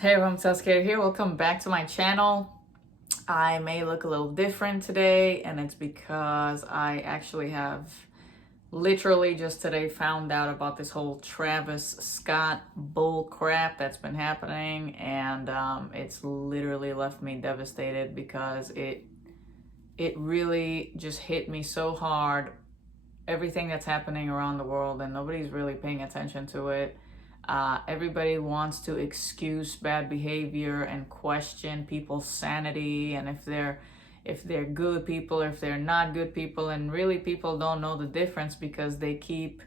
Hey everyone, Saskia here. Welcome back to my channel. I may look a little different today, and it's because I actually have literally just today found out about this whole Travis Scott bull crap that's been happening, and it's literally left me devastated because it really just hit me so hard. Everything that's happening around the world, and nobody's really paying attention to it. Everybody wants to excuse bad behavior and question people's sanity, and if they're good people or if they're not good people, and really people don't know the difference because they keep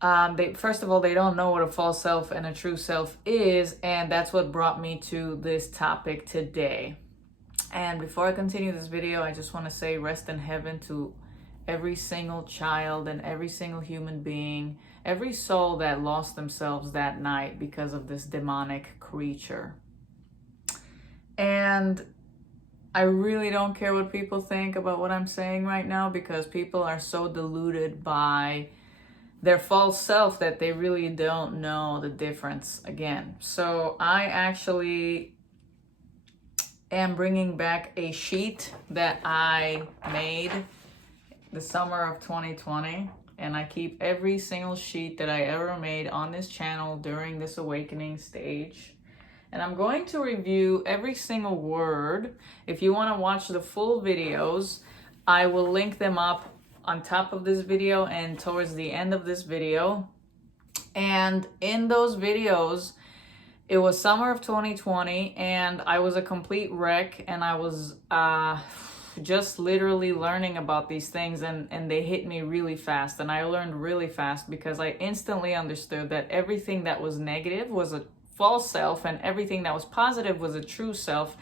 first of all, they don't know what a false self and a true self is, and that's what brought me to this topic today. And before I continue this video, I just want to say rest in heaven to every single child and every single human being, every soul that lost themselves that night because of this demonic creature. And I really don't care what people think about what I'm saying right now, because people are so deluded by their false self that they really don't know the difference again. So I actually am bringing back a sheet that I made the summer of 2020, and I keep every single sheet that I ever made on this channel during this awakening stage, and I'm going to review every single word. If you want to watch the full videos, I will link them up on top of this video and towards the end of this video. And in those videos, it was summer of 2020, and I was a complete wreck, and I was just literally learning about these things, and they hit me really fast, and I learned really fast because I instantly understood that everything that was negative was a false self and everything that was positive was a true self,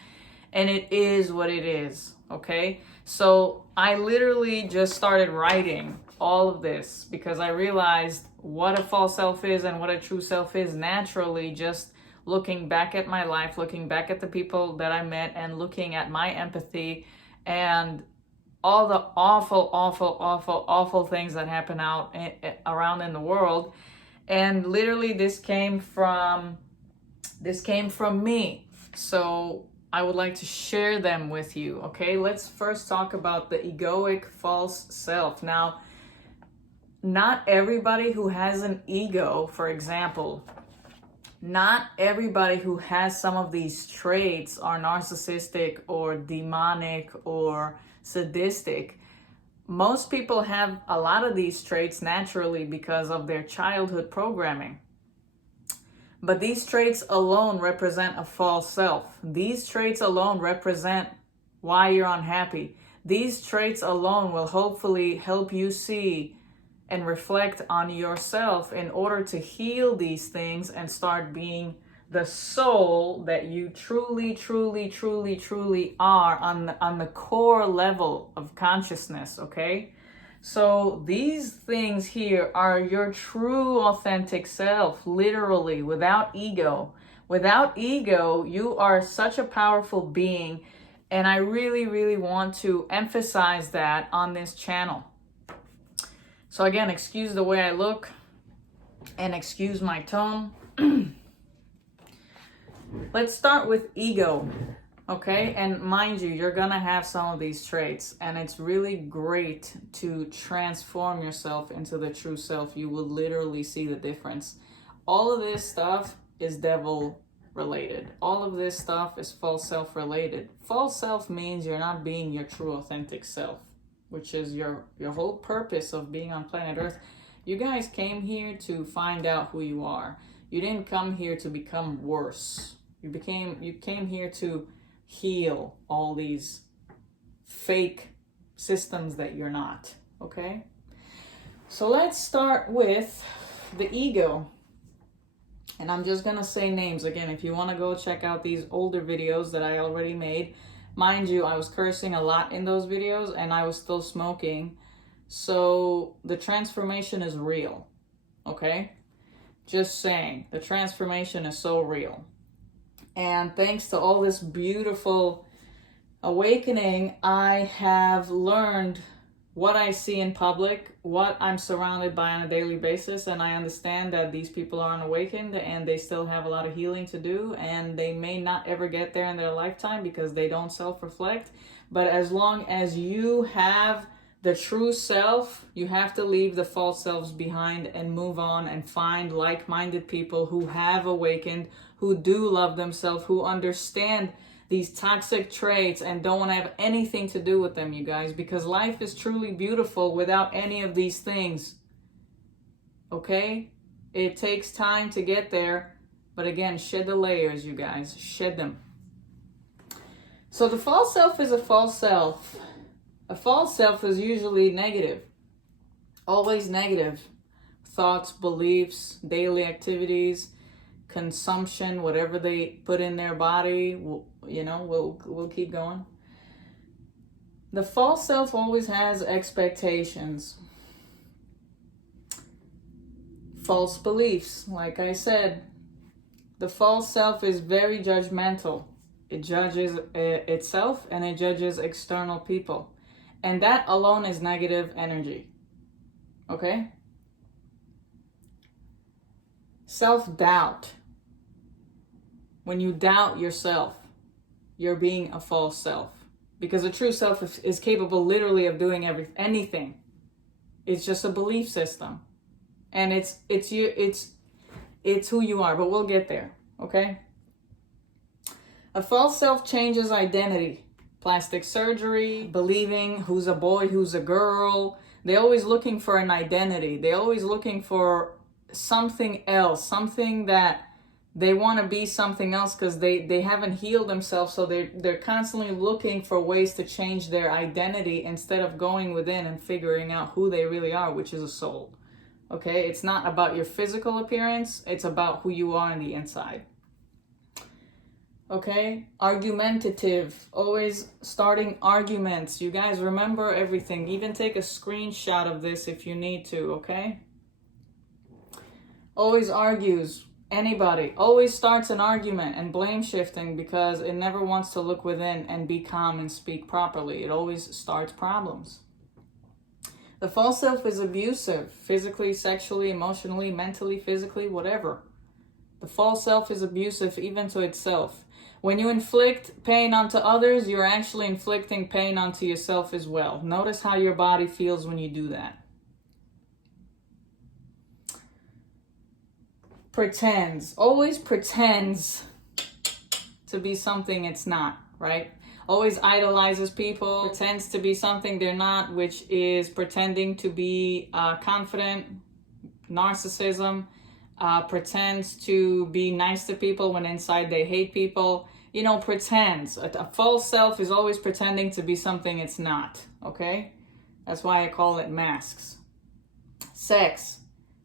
and it is what it is. Okay, so I literally just started writing all of this because I realized what a false self is and what a true self is naturally, just looking back at my life, looking back at the people that I met, and looking at my empathy and all the awful things that happen out around in the world. And literally this came from me. So I would like to share them with you. Okay, let's first talk about the egoic false self. Now, not everybody who has an ego, for example, not everybody who has some of these traits are narcissistic or demonic or sadistic. Most people have a lot of these traits naturally because of their childhood programming. But these traits alone represent a false self. These traits alone represent why you're unhappy. These traits alone will hopefully help you see and reflect on yourself in order to heal these things and start being the soul that you truly are on the core level of consciousness. Okay, so these things here are your true authentic self, literally, without ego. Without ego, you are such a powerful being, and I really want to emphasize that on this channel. So again, excuse the way I look and excuse my tone. Let's start with ego, okay? And mind you, you're gonna have some of these traits, and it's really great to transform yourself into the true self. You will literally see the difference. All of this stuff is devil related. All of this stuff is false self related. False self means you're not being your true authentic self, which is your whole purpose of being on planet Earth. You guys came here to find out who you are. You didn't come here to become worse. You came here to heal all these fake systems that you're not, okay? So let's start with the ego. And I'm just gonna say names again. If you wanna go check out these older videos that I already made, mind you, I was cursing a lot in those videos and I was still smoking. So the transformation is real, okay? Just saying, the transformation is so real. And thanks to all this beautiful awakening, I have learned what I see in public what I'm surrounded by on a daily basis, and I understand that these people are unawakened and they still have a lot of healing to do, and they may not ever get there in their lifetime because they don't self-reflect. But as long as you have the true self, you have to leave the false selves behind and move on and find like-minded people who have awakened, who do love themselves, who understand these toxic traits and don't want to have anything to do with them, you guys, because life is truly beautiful without any of these things. Okay? It takes time to get there, but again, shed the layers, you guys, shed them. So the false self is a false self. A false self is usually negative, always negative. Thoughts, beliefs, daily activities, consumption, whatever they put in their body, we'll keep going. The false self always has expectations. False beliefs, like I said. The false self is very judgmental. It judges itself and it judges external people. And that alone is negative energy. Okay? Self-doubt. When you doubt yourself, you're being a false self. Because a true self is capable literally of doing anything. It's just a belief system. And it's who you are, but we'll get there, okay? A false self changes identity. Plastic surgery, believing who's a boy, who's a girl. They're always looking for an identity. They're always looking for something else, something that they want to be something else because they haven't healed themselves. So they're constantly looking for ways to change their identity instead of going within and figuring out who they really are, which is a soul. Okay, it's not about your physical appearance. It's about who you are on the inside. Okay, argumentative, always starting arguments. You guys remember everything. Even take a screenshot of this if you need to, okay? Always argues. Anybody. Always starts an argument and blame shifting because it never wants to look within and be calm and speak properly. It always starts problems. The false self is abusive, physically, sexually, emotionally, mentally, physically, whatever. The false self is abusive even to itself. When you inflict pain onto others, you're actually inflicting pain onto yourself as well. Notice how your body feels when you do that. Pretends. Always pretends to be something it's not, right? Always idolizes people, pretends to be something they're not, which is pretending to be confident, narcissism, pretends to be nice to people when inside they hate people. Pretends. A false self is always pretending to be something it's not, okay? That's why I call it masks. Sex.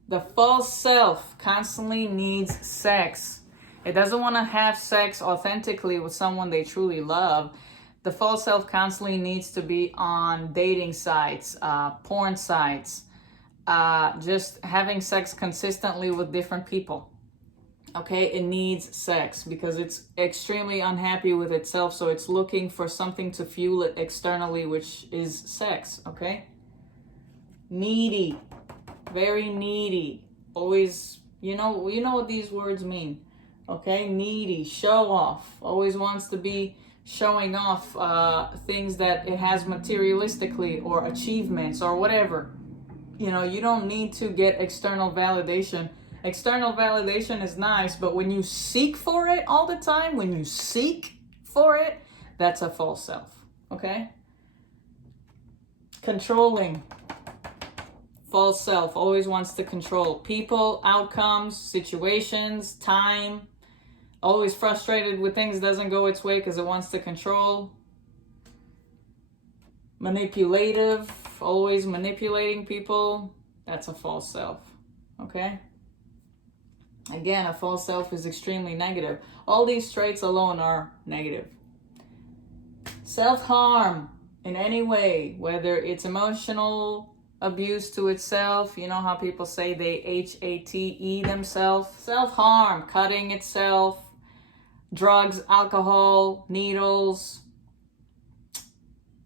The false self constantly needs sex. It doesn't want to have sex authentically with someone they truly love. The false self constantly needs to be on dating sites, porn sites, just having sex consistently with different people. Okay, it needs sex because it's extremely unhappy with itself, so it's looking for something to fuel it externally, which is sex, okay? Needy, very needy, always, you know what these words mean, okay? Needy, show off, always wants to be showing off things that it has materialistically or achievements or whatever. You don't need to get external validation. External validation is nice, but when you seek for it all the time, that's a false self, okay? Controlling. False self always wants to control people, outcomes, situations, time. Always frustrated with things doesn't go its way because it wants to control. Manipulative, always manipulating people. That's a false self, okay? Again, a false self is extremely negative. All these traits alone are negative. Self-harm in any way, whether it's emotional abuse to itself. You know how people say they HATE themselves? Self-harm, cutting itself, drugs, alcohol, needles.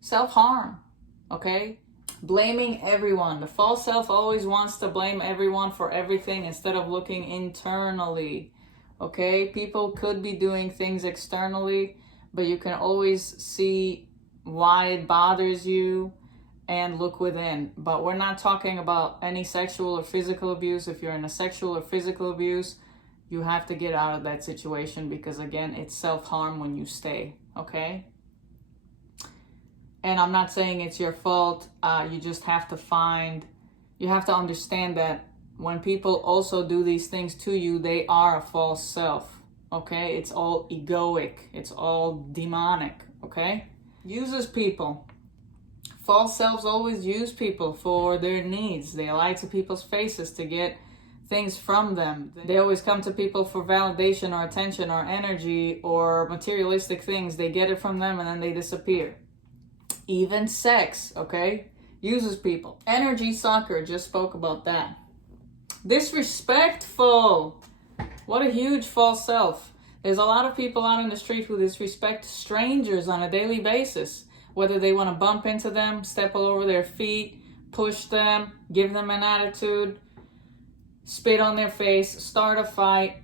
Self-harm, okay? Blaming everyone. The false self always wants to blame everyone for everything instead of looking internally. Okay? People could be doing things externally, but you can always see why it bothers you and look within. But we're not talking about any sexual or physical abuse. If you're in a sexual or physical abuse, you have to get out of that situation, because again, it's self-harm when you stay. Okay? And I'm not saying it's your fault. You just have to you have to understand that when people also do these things to you, they are a false self. Okay? It's all egoic. It's all demonic. Okay? Uses people. False selves always use people for their needs. They lie to people's faces to get things from them. They always come to people for validation or attention or energy or materialistic things. They get it from them and then they disappear. Even sex, okay, uses people. Energy sucker, just spoke about that. Disrespectful. What a huge false self. There's a lot of people out in the street who disrespect strangers on a daily basis. Whether they want to bump into them, step all over their feet, push them, give them an attitude, spit on their face, start a fight,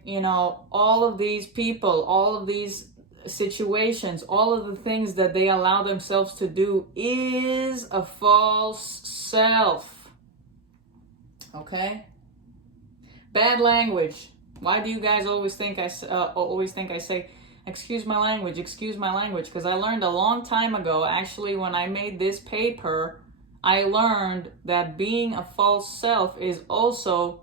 all of these people, all of these situations, all of the things that they allow themselves to do is a false self. Okay? Bad language. Why do you guys always think I say excuse my language, excuse my language? Because I learned a long time ago, actually, when I made this paper, I learned that being a false self is also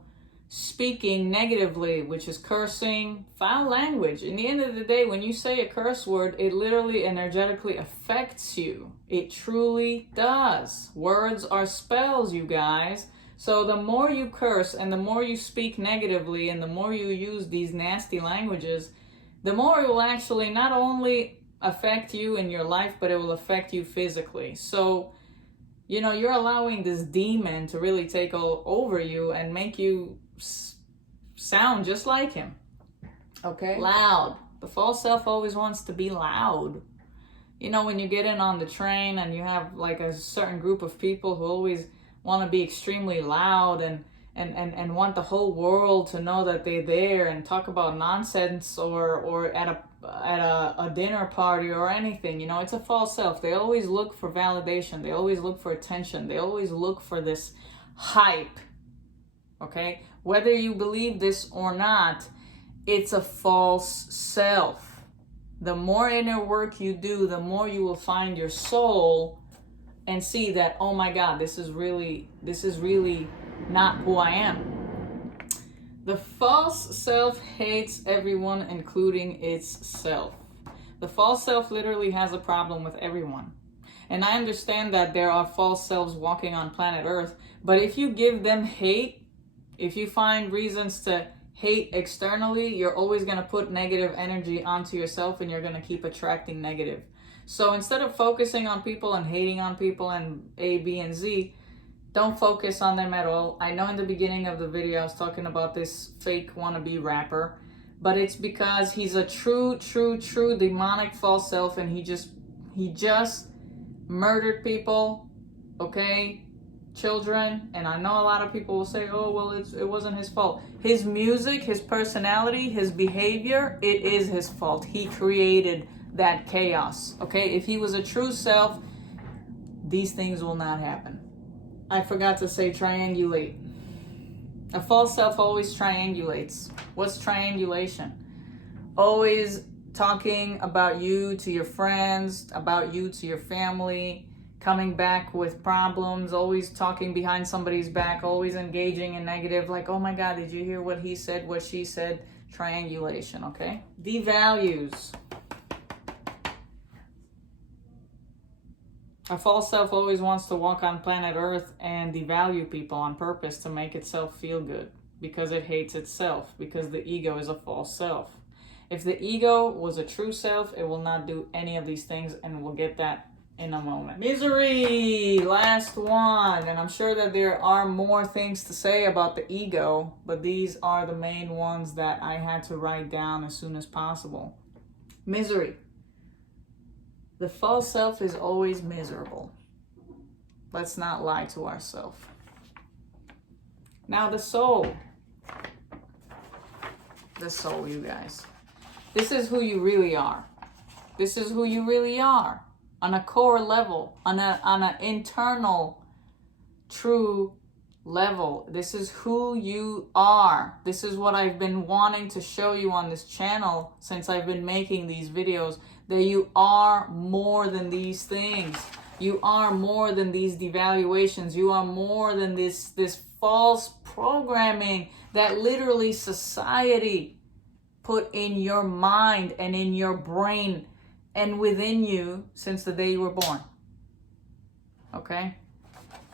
speaking negatively, which is cursing, foul language. In the end of the day, when you say a curse word, it literally energetically affects you. It truly does. Words are spells, you guys. So the more you curse and the more you speak negatively and the more you use these nasty languages, the more it will actually not only affect you in your life, but it will affect you physically. So, you're allowing this demon to really take over you and make you sound just like him. Okay? Loud. The false self always wants to be loud. When you get in on the train and you have like a certain group of people who always want to be extremely loud and want the whole world to know that they're there and talk about nonsense or at a dinner party or anything, it's a false self. They always look for validation. They always look for attention. They always look for this hype. Okay? Whether you believe this or not, it's a false self. The more inner work you do, the more you will find your soul and see that, oh my God, this is really not who I am. The false self hates everyone, including itself. The false self literally has a problem with everyone. And I understand that there are false selves walking on planet Earth, but if you give them hate, if you find reasons to hate externally, you're always going to put negative energy onto yourself and you're going to keep attracting negative. So instead of focusing on people and hating on people and A, B, and Z, don't focus on them at all. I know in the beginning of the video I was talking about this fake wannabe rapper, but it's because he's a true demonic false self, and he just murdered people, okay? Children. And I know a lot of people will say, oh, well, it wasn't his fault. His music, his personality, his behavior, it is his fault. He created that chaos, okay? If he was a true self, these things will not happen. I forgot to say triangulate. A false self always triangulates. What's triangulation? Always talking about you to your friends, about you to your family, coming back with problems, always talking behind somebody's back, always engaging in negative, like, oh my God, did you hear what he said, what she said? Triangulation, okay? Devalues. A false self always wants to walk on planet Earth and devalue people on purpose to make itself feel good, because it hates itself, because the ego is a false self. If the ego was a true self, it will not do any of these things, and we'll get that in a moment. Misery, last one. And I'm sure that there are more things to say about the ego, but these are the main ones that I had to write down as soon as possible. Misery. The false self is always miserable. Let's not lie to ourselves. Now the soul, you guys. This is who you really are. This is who you really are on a core level, on an internal, true level. This is who you are. This is what I've been wanting to show you on this channel since I've been making these videos, that you are more than these things. You are more than these devaluations. You are more than this false programming that literally society put in your mind and in your brain and within you since the day you were born. Okay?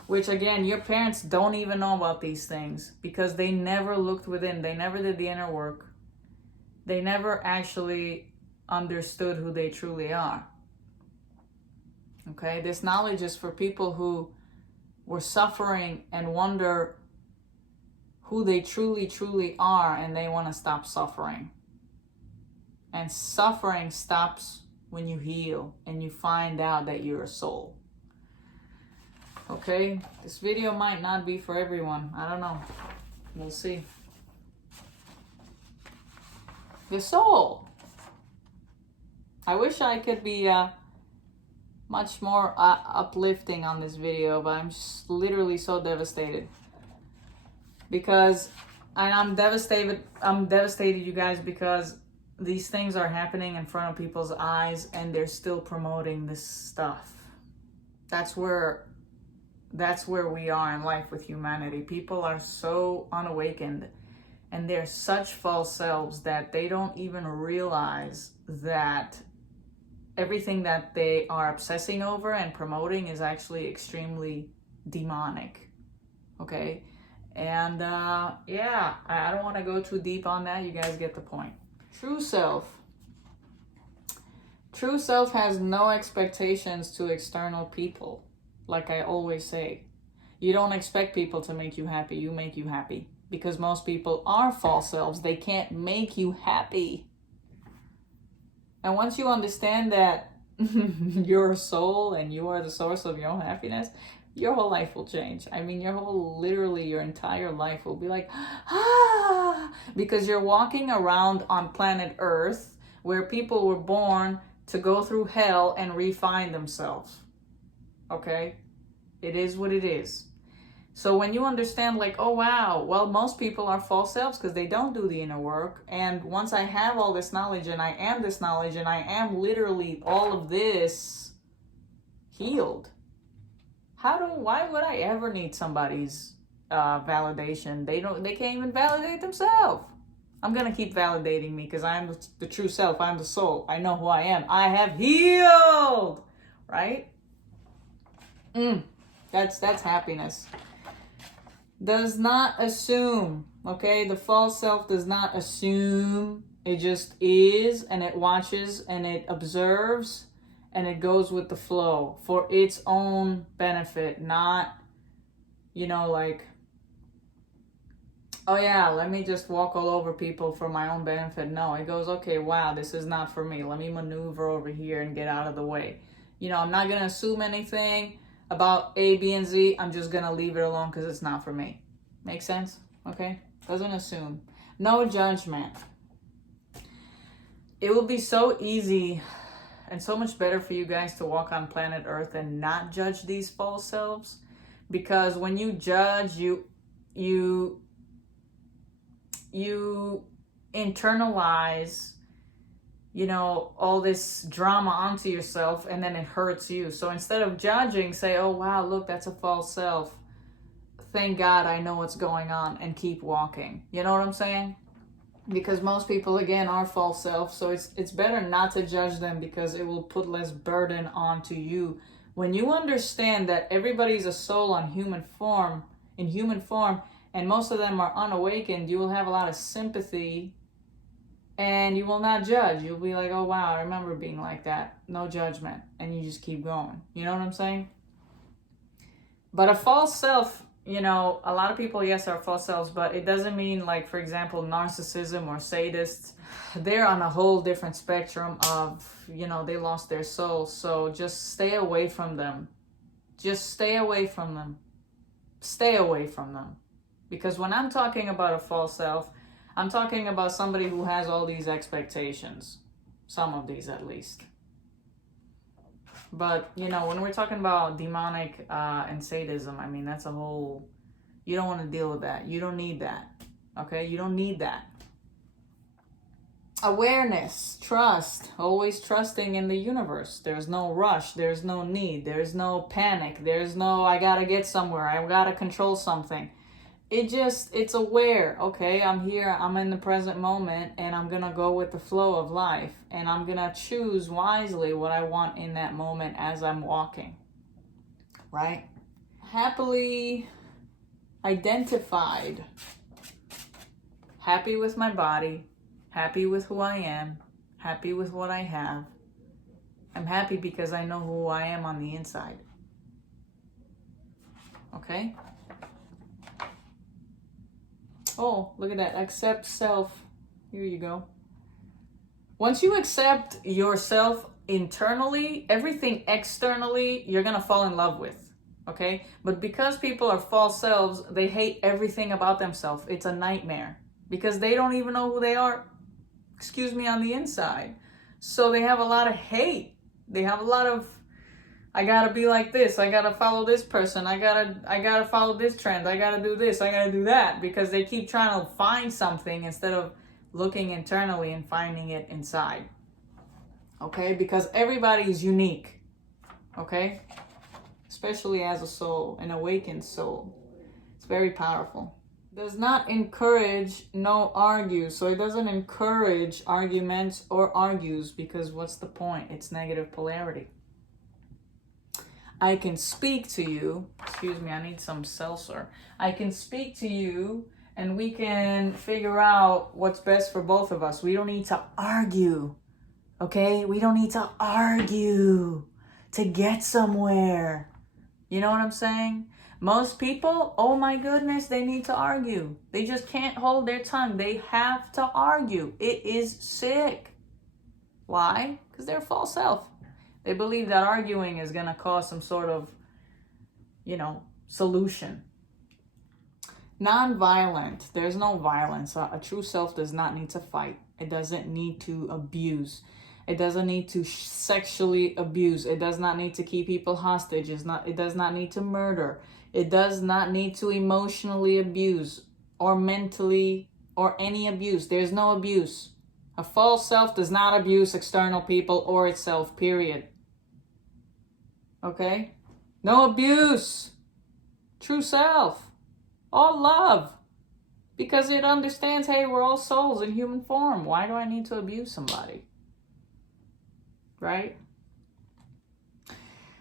Which again, your parents don't even know about these things because they never looked within. They never did the inner work. They never actually understood who they truly are. Okay? This knowledge is for people who were suffering and wonder who they truly are, and they want to stop suffering. And suffering stops when you heal and you find out that you're a soul. Okay? This video might not be for everyone. I don't know. We'll see. The soul. I wish I could be much more uplifting on this video, but I'm just literally so devastated. Because, and I'm devastated, you guys, because these things are happening in front of people's eyes and they're still promoting this stuff. That's where we are in life with humanity. People are so unawakened and they're such false selves that they don't even realize that everything that they are obsessing over and promoting is actually extremely demonic. Okay? And yeah, I don't want to go too deep on that. You guys get the point. True self. True self has no expectations to external people. Like I always say, you don't expect people to make you happy. You make you happy. Because most people are false selves. They can't make you happy. And once you understand that you're a soul and you are the source of your own happiness, your whole life will change. I mean, your entire life will be like, because you're walking around on planet Earth where people were born to go through hell and refine themselves. Okay? It is what it is. So when you understand, like, oh wow, well, most people are false selves because they don't do the inner work. And once I have all this knowledge and I am this knowledge and I am literally all of this healed, why would I ever need somebody's validation? They can't even validate themselves. I'm going to keep validating me because I'm the true self. I'm the soul. I know who I am. I have healed. Right? That's happiness. Does not assume. Okay? The false self does not assume. It just is, and it watches and it observes. And it goes with the flow for its own benefit, not, like, oh yeah, let me just walk all over people for my own benefit. No, it goes, okay, wow, this is not for me. Let me maneuver over here and get out of the way. I'm not going to assume anything about A, B, and Z. I'm just going to leave it alone because it's not for me. Make sense? Okay? Doesn't assume. No judgment. It will be so easy and so much better for you guys to walk on planet Earth and not judge these false selves. Because when you judge, you internalize, all this drama onto yourself, and then it hurts you. So instead of judging, say, oh wow, look, that's a false self. Thank God I know what's going on, and keep walking. You know what I'm saying? Because most people, again, are false self. So it's better not to judge them because it will put less burden onto you. When you understand that everybody's a soul in human form, and most of them are unawakened, you will have a lot of sympathy and you will not judge. You'll be like, oh wow, I remember being like that. No judgment. And you just keep going. You know what I'm saying? But a false self, a lot of people, yes, are false selves, but it doesn't mean, like, for example, narcissism or sadists. They're on a whole different spectrum of, they lost their soul. So just stay away from them. Just stay away from them. Stay away from them. Because when I'm talking about a false self, I'm talking about somebody who has all these expectations. Some of these at least. But, you know, when we're talking about demonic and sadism, I mean, that's a whole... You don't want to deal with that. You don't need that. Okay? You don't need that. Awareness, trust, always trusting in the universe. There's no rush. There's no need. There's no panic. There's no, I gotta get somewhere. I gotta control something. It's aware. Okay, I'm here. I'm in the present moment, and I'm gonna go with the flow of life. And I'm gonna choose wisely what I want in that moment as I'm walking. Right? Happily identified. Happy with my body. Happy with who I am. Happy with what I have. I'm happy because I know who I am on the inside. Okay? Oh, look at that. Accept self. Here you go. Once you accept yourself internally, everything externally, you're going to fall in love with. Okay? But because people are false selves, they hate everything about themselves. It's a nightmare. Because they don't even know who they are, on the inside. So they have a lot of hate. They have a lot of, I gotta be like this. I gotta follow this person. I gotta follow this trend. I gotta do this. I gotta do that. Because they keep trying to find something instead of looking internally and finding it inside. Okay? Because everybody is unique. Okay? Especially as a soul, an awakened soul. It's very powerful. Does not encourage, no argue. So it doesn't encourage arguments or argues, because what's the point? It's negative polarity. I can speak to you. Excuse me, I need some seltzer. I can speak to you and we can figure out what's best for both of us. We don't need to argue. Okay? We don't need to argue to get somewhere. You know what I'm saying? Most people, oh my goodness, they need to argue. They just can't hold their tongue. They have to argue. It is sick. Why? Because they're false self. They believe that arguing is going to cause some sort of, solution. Non-violent. There's no violence. A true self does not need to fight. It doesn't need to abuse. It doesn't need to sexually abuse. It does not need to keep people hostage. It does not need to murder. It does not need to emotionally abuse or mentally or any abuse. There's no abuse. A false self does not abuse external people or itself, period. Okay? No abuse. True self. All love. Because it understands, hey, we're all souls in human form. Why do I need to abuse somebody? Right?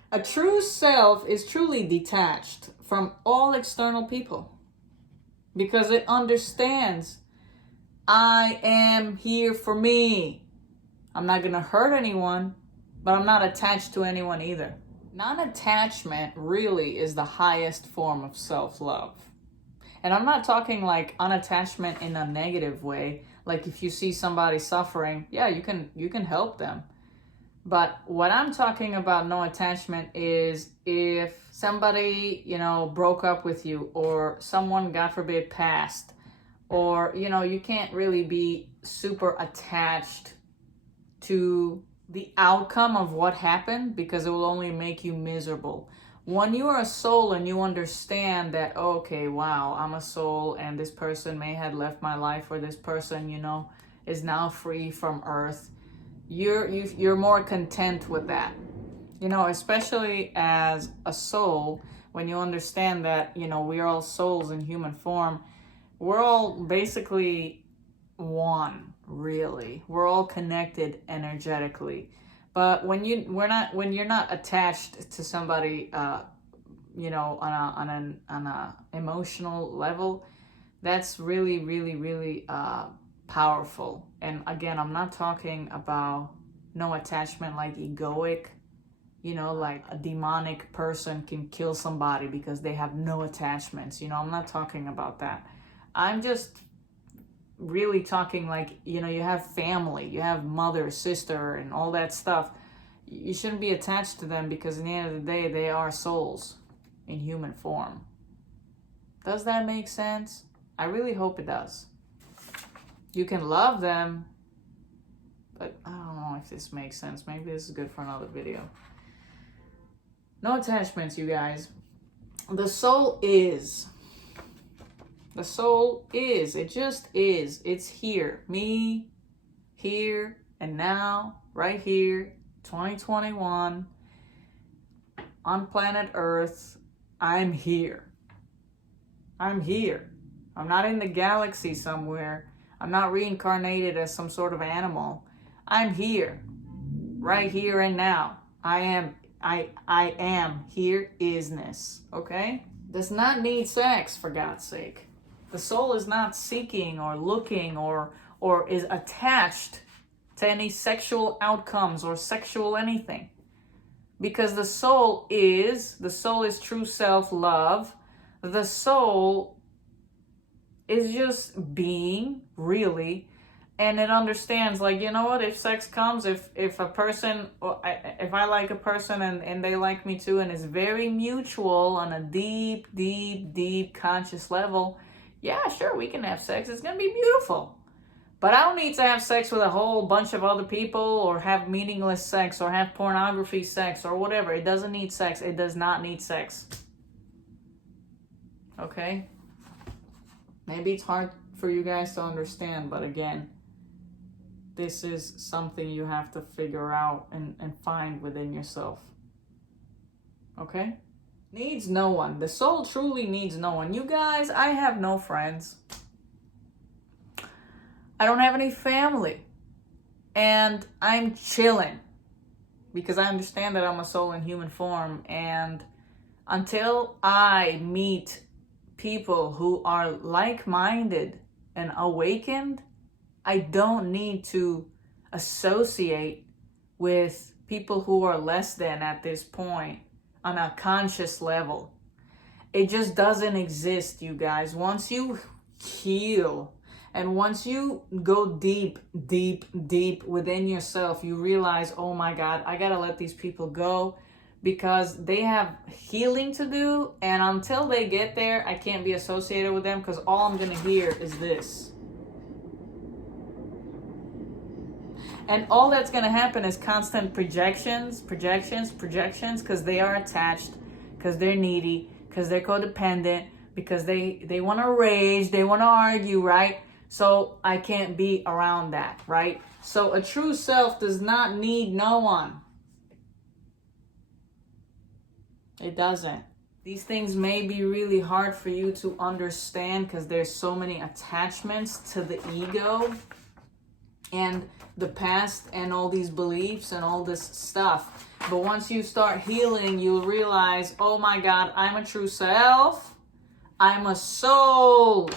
A true self is truly detached from all external people because it understands, I am here for me. I'm not going to hurt anyone, but I'm not attached to anyone either. Non-attachment really is the highest form of self-love. And I'm not talking like unattachment in a negative way. Like if you see somebody suffering, yeah, you can help them. But what I'm talking about no attachment is if somebody, broke up with you, or someone, God forbid, passed, or, you can't really be super attached to the outcome of what happened because it will only make you miserable. When you are a soul and you understand that, okay, wow, I'm a soul and this person may have left my life, or this person, is now free from earth, you're more content with that, especially as a soul. When you understand that we are all souls in human form, we're all basically one, really. We're all connected energetically. But when you're not attached to somebody on an emotional level, that's really, really, really powerful. And again, I'm not talking about no attachment like egoic, like a demonic person can kill somebody because they have no attachments. I'm not talking about that. I'm just really talking like, you have family, you have mother, sister, and all that stuff. you shouldn't be attached to them, because in the end of the day, they are souls in human form. Does that make sense? I really hope it does. You can love them, but I don't know if this makes sense. Maybe this is good for another video. No attachments, you guys. The soul is. The soul is. It just is. It's here. Me, here and now, right here, 2021, on planet Earth. I'm here. I'm here. I'm not in the galaxy somewhere. I'm not reincarnated as some sort of animal. I'm here. Right here and now. I am here isness. Okay? Does not need sex, for God's sake. The soul is not seeking or looking or is attached to any sexual outcomes or sexual anything. Because the soul is true self-love. The soul is just being, really, and it understands, like, you know what, if sex comes, if a person, if I like a person and they like me too, and it's very mutual on a deep, deep, deep conscious level, yeah, sure, we can have sex. It's going to be beautiful. But I don't need to have sex with a whole bunch of other people, or have meaningless sex, or have pornography sex, or whatever. It doesn't need sex. It does not need sex. Okay? Maybe it's hard for you guys to understand, but again, this is something you have to figure out and find within yourself. Okay? Needs no one. The soul truly needs no one. You guys, I have no friends. I don't have any family. And I'm chilling. Because I understand that I'm a soul in human form. And until I meet people who are like-minded and awakened, I don't need to associate with people who are less than at this point on a conscious level. It just doesn't exist, you guys. Once you heal and once you go deep, deep, deep within yourself, you realize, oh my God, I gotta let these people go because they have healing to do. And until they get there, I can't be associated with them, because all I'm gonna hear is this. And all that's going to happen is constant projections, because they are attached, because they're needy, because they're codependent, because they want to rage, they want to argue, right? So I can't be around that, right? So a true self does not need no one. It doesn't. These things may be really hard for you to understand because there's so many attachments to the ego and the past and all these beliefs and all this stuff. But once you start healing, you'll realize, oh my God, I'm a true self. I'm a soul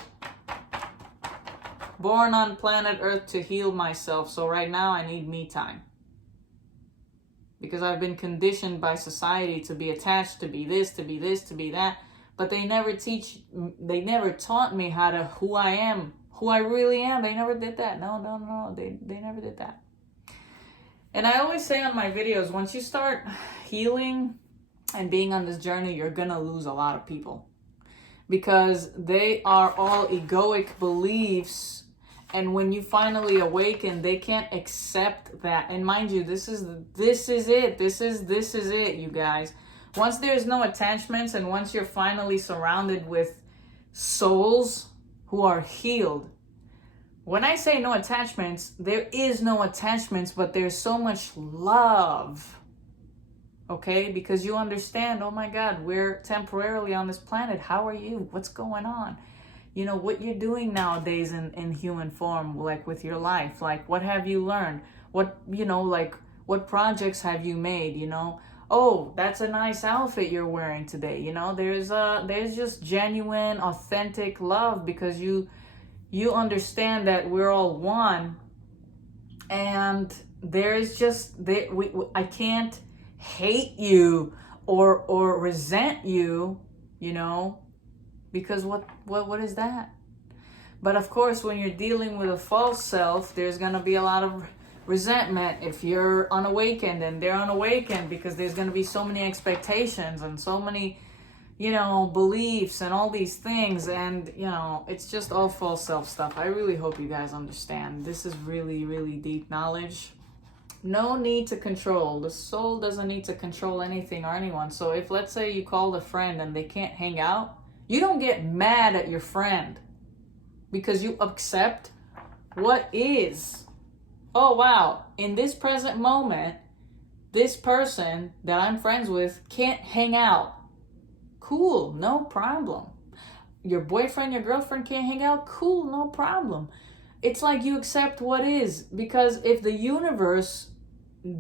born on planet Earth to heal myself. So right now I need me time. Because I've been conditioned by society to be attached, to be this, to be this, to be that. But they never taught me who I am, who I really am. They never did that. No. They never did that. And I always say on my videos, once you start healing and being on this journey, you're going to lose a lot of people. Because they are all egoic beliefs. And when you finally awaken, they can't accept that. And mind you, this is it, you guys. Once there's no attachments, and once you're finally surrounded with souls who are healed. When I say no attachments, there is no attachments, but there's so much love. Okay? Because you understand, oh my God, we're temporarily on this planet. How are you? What's going on? You know, what you're doing nowadays in human form, like with your life. Like, what have you learned? What projects have you made, you know? Oh, that's a nice outfit you're wearing today. You know, there's just genuine, authentic love, because you understand that we're all one, and there's just I can't hate you or resent you, you know, because what is that? But of course, when you're dealing with a false self, there's gonna be a lot of resentment if you're unawakened and they're unawakened, because there's going to be so many expectations and so many, beliefs and all these things. And, it's just all false self stuff. I really hope you guys understand. This is really, really deep knowledge. No need to control. The soul doesn't need to control anything or anyone. So if, let's say, you called a friend and they can't hang out, you don't get mad at your friend because you accept what is. Oh, wow, in this present moment, this person that I'm friends with can't hang out. Cool, no problem. Your boyfriend, your girlfriend can't hang out? Cool, no problem. It's like you accept what is, because if the universe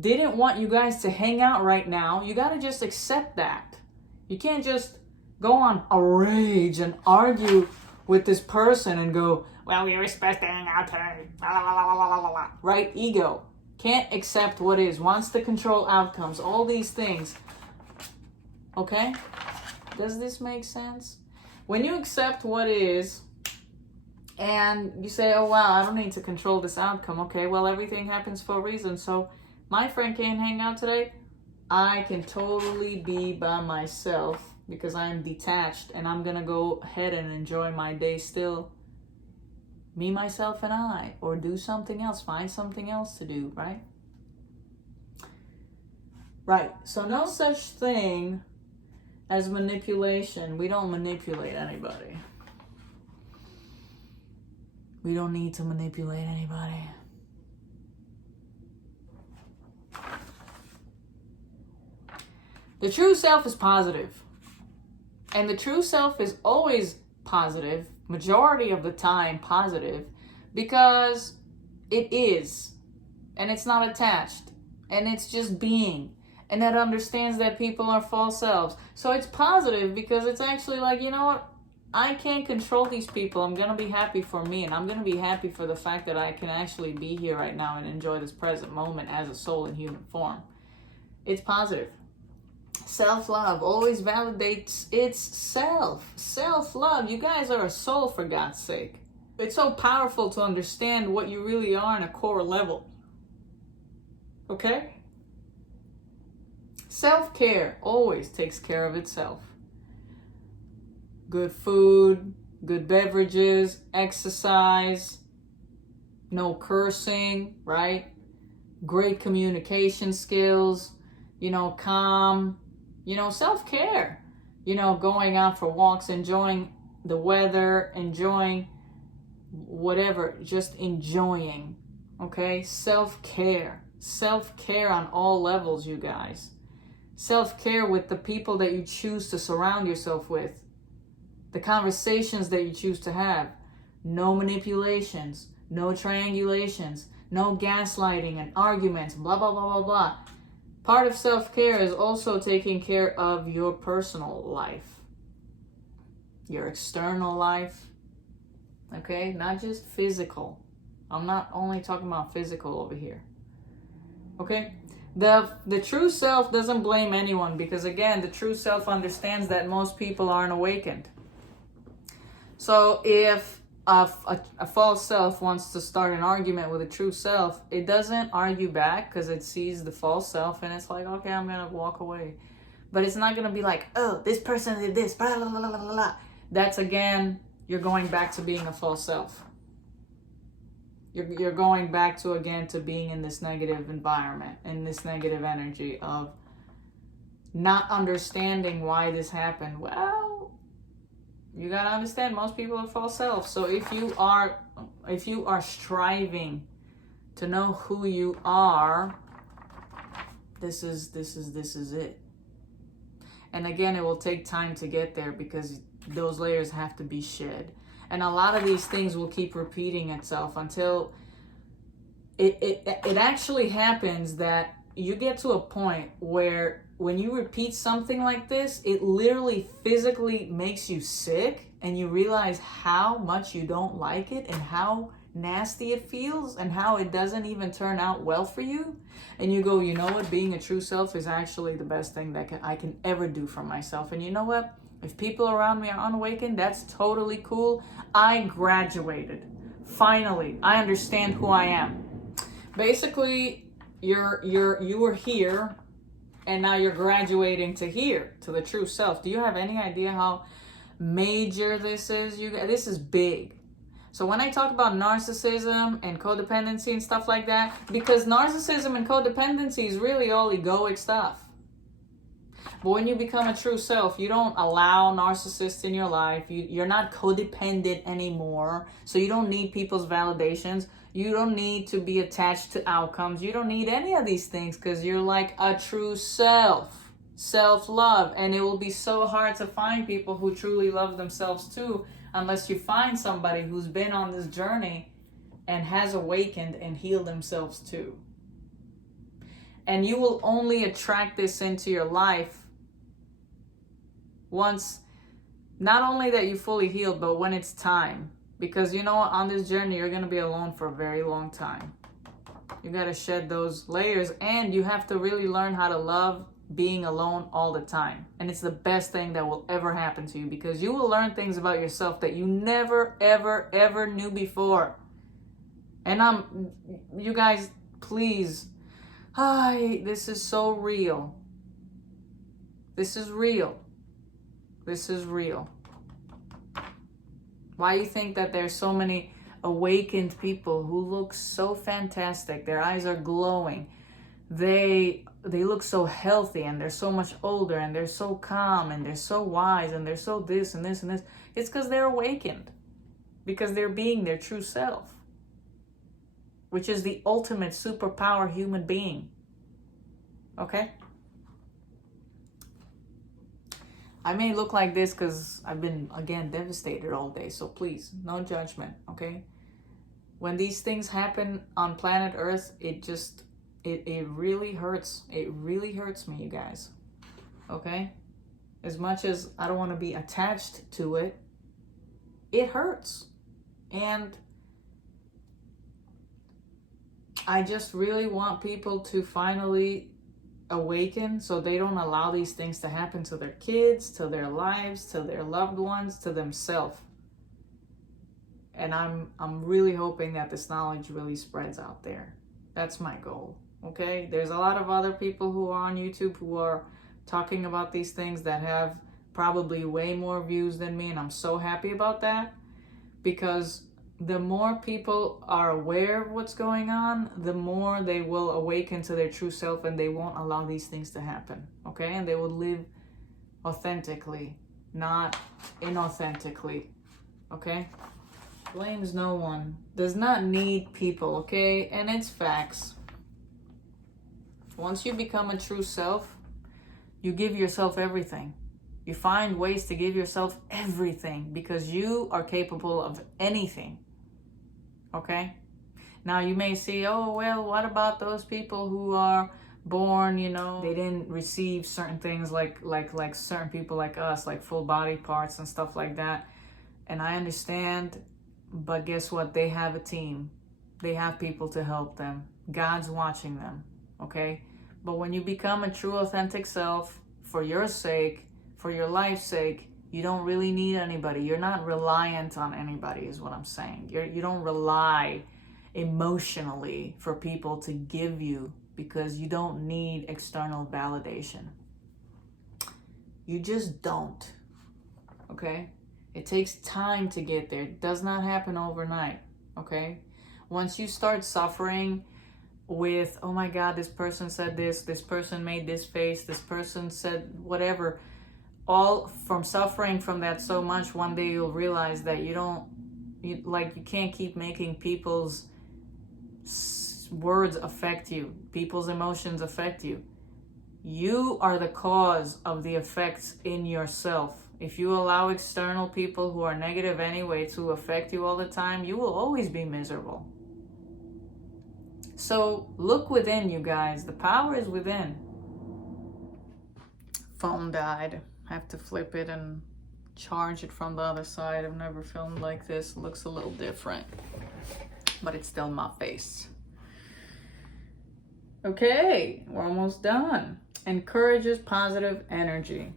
didn't want you guys to hang out right now, you got to just accept that. You can't just go on a rage and argue with this person and go, well, we were supposed to hang out today. Right? Ego. Can't accept what is. Wants to control outcomes. All these things. Okay? Does this make sense? When you accept what is and you say, oh, wow, I don't need to control this outcome. Okay, well, everything happens for a reason. So my friend can't hang out today. I can totally be by myself because I'm detached and I'm going to go ahead and enjoy my day still. Me, myself, and I. Or do something else. Find something else to do, right? Right. So no such thing as manipulation. We don't manipulate anybody. We don't need to manipulate anybody. The true self is positive. And the true self is always positive, majority of the time positive, because it is. And it's not attached. And it's just being. And that understands that people are false selves. So it's positive because it's actually like, you know what? I can't control these people. I'm going to be happy for me. And I'm going to be happy for the fact that I can actually be here right now and enjoy this present moment as a soul in human form. It's positive. Self-love always validates itself. Self-love. You guys are a soul, for God's sake. It's so powerful to understand what you really are on a core level. Okay? Self-care always takes care of itself. Good food, good beverages, exercise, no cursing, right? Great communication skills, calm, self-care. Going out for walks, enjoying the weather, enjoying whatever, just enjoying, okay? Self-care. Self-care on all levels, you guys. Self-care with the people that you choose to surround yourself with. The conversations that you choose to have. No manipulations. No triangulations. No gaslighting and arguments. Blah, blah, blah, blah, blah. Part of self-care is also taking care of your personal life. Your external life. Okay? Not just physical. I'm not only talking about physical over here. Okay? The true self doesn't blame anyone because, again, the true self understands that most people aren't awakened. So if a false self wants to start an argument with a true self, it doesn't argue back because it sees the false self and it's like, okay, I'm going to walk away. But it's not going to be like, oh, this person did this, blah, blah, blah, blah, blah. That's, again, you're going back to being a false self. You're going back to, again, to being in this negative environment, in this negative energy of not understanding why this happened. Well, you got to understand most people are false selves. So if you are striving to know who you are, this is it. And again, it will take time to get there because those layers have to be shed. And a lot of these things will keep repeating itself until it actually happens that you get to a point where when you repeat something like this, it literally physically makes you sick and you realize how much you don't like it and how nasty it feels and how it doesn't even turn out well for you. And you go, you know what? Being a true self is actually the best thing that I can ever do for myself. And you know what? If people around me are unawakened, that's totally cool. I graduated. Finally, I understand who I am. basically you were here, and now you're graduating to here, to the true self. Do you have any idea how major this is? This is big. So when I talk about narcissism and codependency and stuff like that, because narcissism and codependency is really all egoic stuff. But when you become a true self, you don't allow narcissists in your life. You're not codependent anymore. So you don't need people's validations. You don't need to be attached to outcomes. You don't need any of these things because you're like a true self. Self-love. And it will be so hard to find people who truly love themselves too, unless you find somebody who's been on this journey and has awakened and healed themselves too. And you will only attract this into your life once, not only that you fully healed, but when it's time. Because you know what, on this journey, you're going to be alone for a very long time. You got to shed those layers, and you have to really learn how to love being alone all the time. And it's the best thing that will ever happen to you, because you will learn things about yourself that you never, ever, ever knew before. And you guys, please, this is so real. This is real. This is real. Why do you think that there's so many awakened people who look so fantastic? Their eyes are glowing. They look so healthy, and they're so much older, and they're so calm, and they're so wise, and they're so this and this and this. It's because they're awakened. Because they're being their true self, which is the ultimate superpower human being. Okay? I may look like this because I've been, again, devastated all day. So please, no judgment, okay? When these things happen on planet Earth, it really hurts. It really hurts me, you guys. Okay? As much as I don't want to be attached to it, it hurts. And I just really want people to finally awaken so they don't allow these things to happen to their kids, to their lives, to their loved ones, to themselves. And I'm really hoping that this knowledge really spreads out there. That's my goal. Okay? There's a lot of other people who are on YouTube who are talking about these things that have probably way more views than me, and I'm so happy about that, because the more people are aware of what's going on, the more they will awaken to their true self, and they won't allow these things to happen, okay? And they will live authentically, not inauthentically, okay? Blames no one. Does not need people, okay? And it's facts. Once you become a true self, you give yourself everything. You find ways to give yourself everything because you are capable of anything. Okay? Now you may see, oh, well, what about those people who are born, they didn't receive certain things like certain people like us, like full body parts and stuff like that. And I understand, but guess what? They have a team. They have people to help them. God's watching them. Okay? But when you become a true authentic self, for your sake, for your life's sake, you don't really need anybody. You're not reliant on anybody, is what I'm saying. You don't rely emotionally for people to give you, because you don't need external validation. You just don't. Okay? It takes time to get there. It does not happen overnight. Okay? Once you start suffering with, oh my God, this person said this person made this face, this person said whatever, all from suffering from that so much, one day you'll realize that you can't keep making people's words affect you, people's emotions affect you. You are the cause of the effects in yourself. If you allow external people who are negative anyway to affect you all the time, you will always be miserable. So look within, you guys. The power is within. Phone died. I have to flip it and charge it from the other side. I've never filmed like this. It looks a little different, but it's still my face. Okay, we're almost done. Encourages positive energy.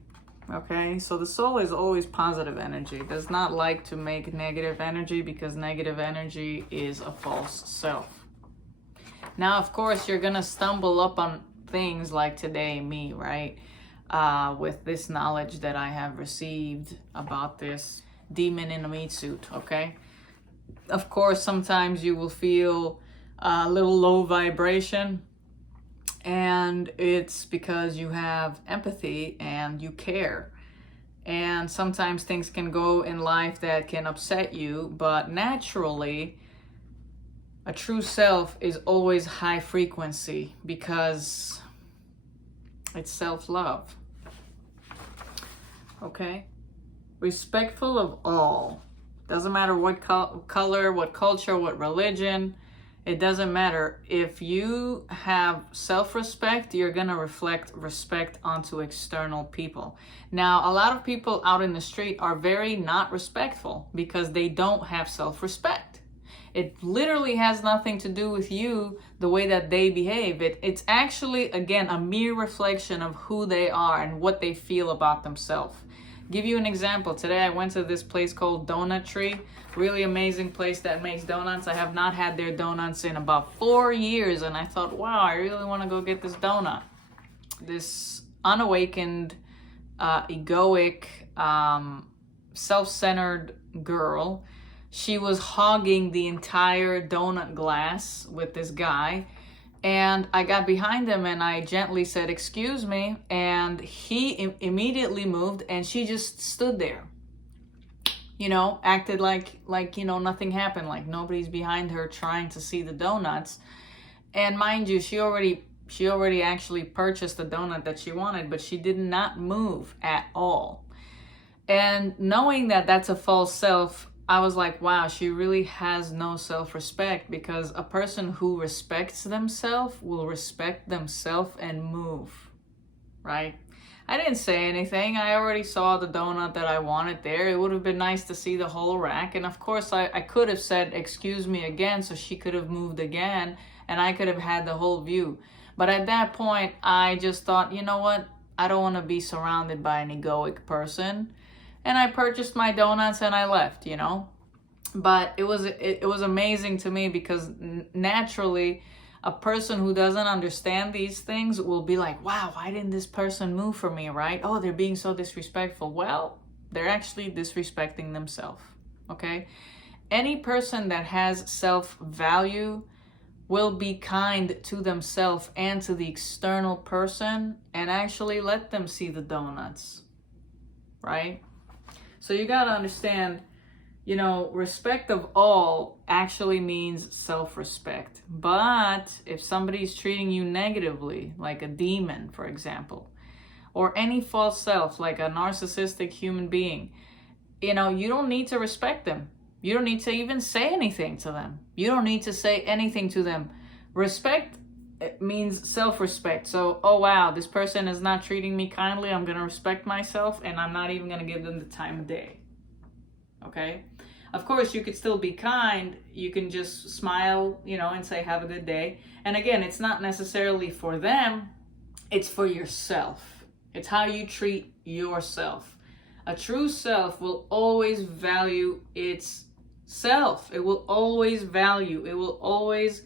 Okay, so the soul is always positive energy. It does not like to make negative energy, because negative energy is a false self. Now, of course, you're gonna stumble up on things like today, me, right? With this knowledge that I have received about this demon in a meat suit, okay? Of course, sometimes you will feel a little low vibration, and it's because you have empathy and you care. And sometimes things can go in life that can upset you, but naturally, a true self is always high frequency because it's self-love. Okay? Respectful of all. Doesn't matter what color, what culture, what religion. It doesn't matter. If you have self-respect, you're going to reflect respect onto external people. Now, a lot of people out in the street are very not respectful because they don't have self-respect. It literally has nothing to do with you, the way that they behave. It's actually, again, a mere reflection of who they are and what they feel about themselves. Give you an example. Today I went to this place called Donut Tree. Really amazing place that makes donuts. I have not had their donuts in about 4 years, and I thought, wow, I really want to go get this donut. This unawakened, egoic, self-centered girl, she was hogging the entire donut glass with this guy. And I got behind him and I gently said, "Excuse me." And he immediately moved and she just stood there. You know, acted like nothing happened, like nobody's behind her trying to see the donuts. And mind you, she already actually purchased the donut that she wanted, but she did not move at all. And knowing that that's a false self, I was like, wow, she really has no self-respect, because a person who respects themselves will respect themselves and move, right? I didn't say anything. I already saw the donut that I wanted there. It would have been nice to see the whole rack. And of course, I could have said, "Excuse me," again, so she could have moved again and I could have had the whole view. But at that point, I just thought, you know what? I don't want to be surrounded by an egoic person. And I purchased my donuts and I left, you know. But it was amazing to me because naturally a person who doesn't understand these things will be like, wow, why didn't this person move for me, right? Oh, they're being so disrespectful. Well, they're actually disrespecting themselves, okay? Any person that has self-value will be kind to themselves and to the external person and actually let them see the donuts, right? So you got to understand, you know, respect of all actually means self-respect. But if somebody's treating you negatively, like a demon, for example, or any false self, like a narcissistic human being, you know, you don't need to respect them. You don't need to even say anything to them. You don't need to say anything to them. Respect means self-respect. So, oh wow, this person is not treating me kindly. I'm going to respect myself and I'm not even going to give them the time of day. Okay? Of course, you could still be kind. You can just smile, you know, and say, "Have a good day." And again, it's not necessarily for them. It's for yourself. It's how you treat yourself. A true self will always value its self. It will always value. It will always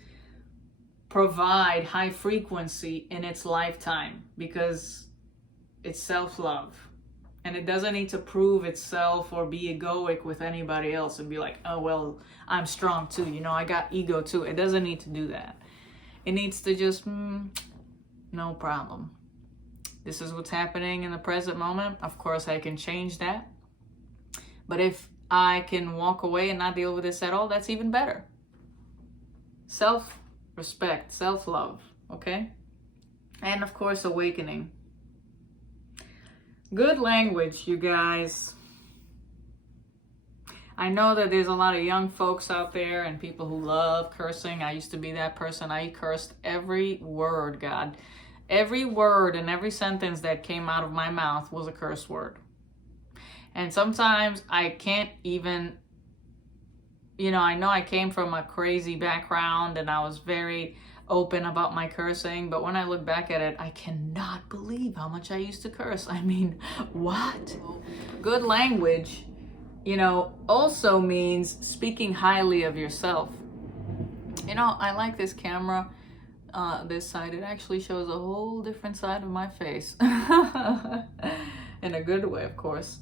provide high frequency in its lifetime because it's self-love. And it doesn't need to prove itself or be egoic with anybody else and be like, "Oh, well, I'm strong too. You know, I got ego too." It doesn't need to do that. It needs to just, no problem. This is what's happening in the present moment. Of course, I can change that. But if I can walk away and not deal with this at all, that's even better. Self-respect, self-love, okay? And of course, awakening. Good language, you guys. I know that there's a lot of young folks out there and people who love cursing. I used to be that person. I cursed every word, God. Every word and every sentence that came out of my mouth was a curse word. And sometimes I can't even, you know I came from a crazy background and I was very open about my cursing, but when I look back at it, I cannot believe how much I used to curse. I mean, what? Good language, you know, also means speaking highly of yourself. You know, I like this camera this side, it actually shows a whole different side of my face. In a good way, of course.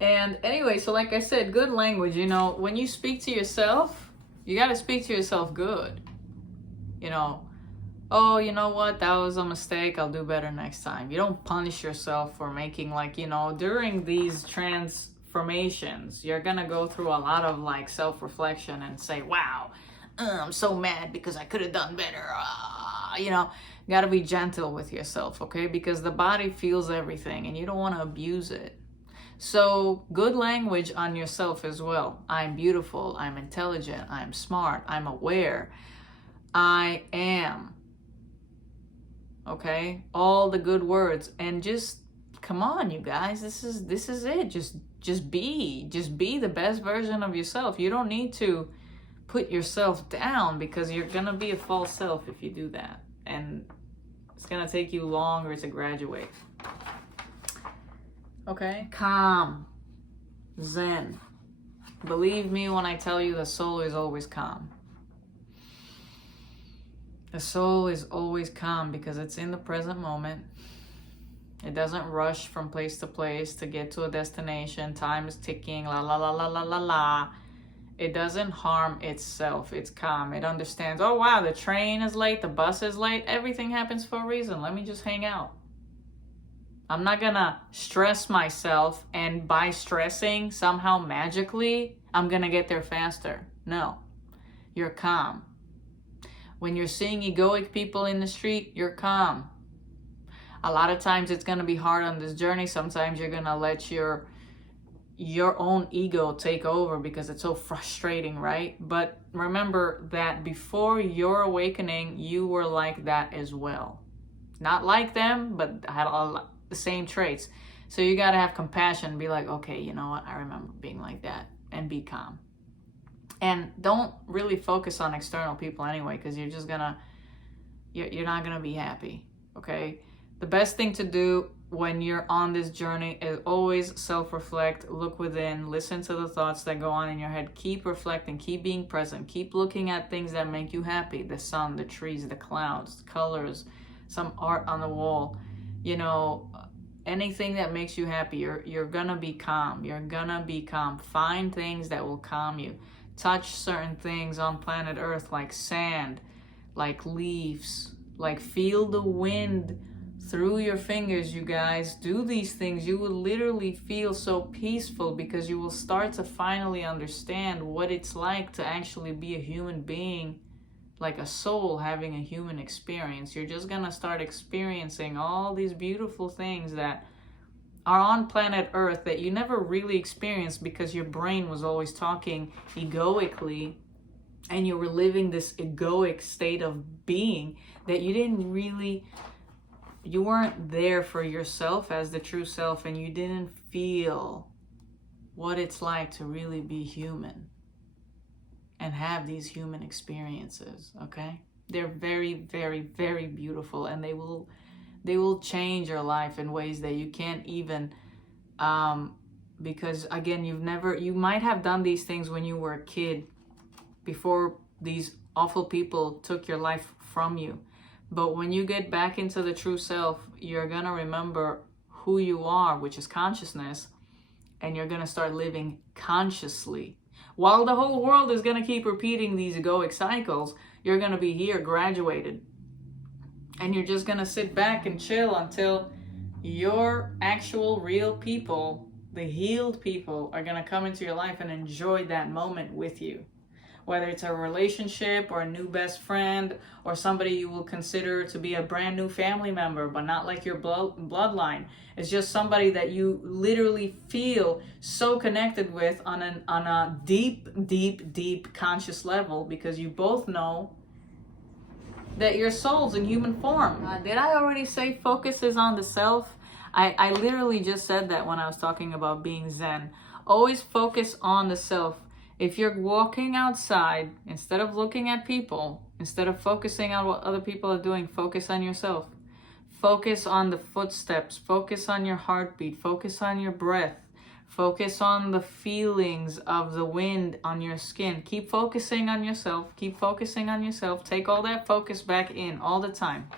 And anyway, so like I said, good language, you know, when you speak to yourself, you got to speak to yourself good. You know, oh, you know what, that was a mistake, I'll do better next time. You don't punish yourself for making, like, you know, during these transformations, you're gonna go through a lot of like self-reflection and say, wow, I'm so mad because I could have done better. You know, you got to be gentle with yourself, okay? Because the body feels everything and you don't want to abuse it. So good language on yourself as well. I'm beautiful, I'm intelligent, I'm smart, I'm aware, I am. Okay? All the good words. And just come on, you guys. This is it. Just be the best version of yourself. You don't need to put yourself down, because you're gonna be a false self if you do that, and it's gonna take you longer to graduate. Okay? Calm. Zen. Believe me when I tell you the soul is always calm. The soul is always calm because it's in the present moment. It doesn't rush from place to place to get to a destination. Time is ticking, la la la la la la la. It doesn't harm itself. It's calm. It understands, oh wow, the train is late, the bus is late, everything happens for a reason. Let me just hang out. I'm not gonna stress myself, and by stressing, somehow magically, I'm gonna get there faster. No. You're calm. When you're seeing egoic people in the street, you're calm. A lot of times it's gonna be hard on this journey. Sometimes you're gonna let your own ego take over because it's so frustrating, right? But remember that before your awakening, you were like that as well. Not like them, but had the same traits. So you got to have compassion, be like, okay, you know what, I remember being like that, and be calm. And don't really focus on external people anyway, because you're not gonna be happy. Okay, the best thing to do when you're on this journey is always self-reflect, look within, listen to the thoughts that go on in your head, keep reflecting, keep being present, keep looking at things that make you happy, the sun, the trees, the clouds, the colors, some art on the wall, you know, anything that makes you happy. You're gonna be calm. You're gonna be calm. Find things that will calm you. Touch certain things on planet Earth, like sand, like leaves, like feel the wind through your fingers. You guys, do these things. You will literally feel so peaceful, because you will start to finally understand what it's like to actually be a human being, like a soul having a human experience. You're just gonna start experiencing all these beautiful things that are on planet Earth that you never really experienced because your brain was always talking egoically, and you were living this egoic state of being that you weren't there for yourself as the true self, and you didn't feel what it's like to really be human and have these human experiences. Okay, they're very, very, very beautiful, and they will change your life in ways that you can't even, because again, you might have done these things when you were a kid, before these awful people took your life from you. But when you get back into the true self, you're gonna remember who you are, which is consciousness, and you're gonna start living consciously. While the whole world is gonna keep repeating these egoic cycles, you're gonna be here, graduated. And you're just gonna sit back and chill until your actual real people, the healed people, are gonna come into your life and enjoy that moment with you. Whether it's a relationship or a new best friend or somebody you will consider to be a brand new family member, but not like your bloodline. It's just somebody that you literally feel so connected with on a deep, deep, deep conscious level, because you both know that your soul's in human form. Did I already say focus is on the self? I literally just said that when I was talking about being Zen. Always focus on the self. If you're walking outside, instead of looking at people, instead of focusing on what other people are doing, focus on yourself. Focus on the footsteps. Focus on your heartbeat. Focus on your breath. Focus on the feelings of the wind on your skin. Keep focusing on yourself. Keep focusing on yourself. Take all that focus back in all the time.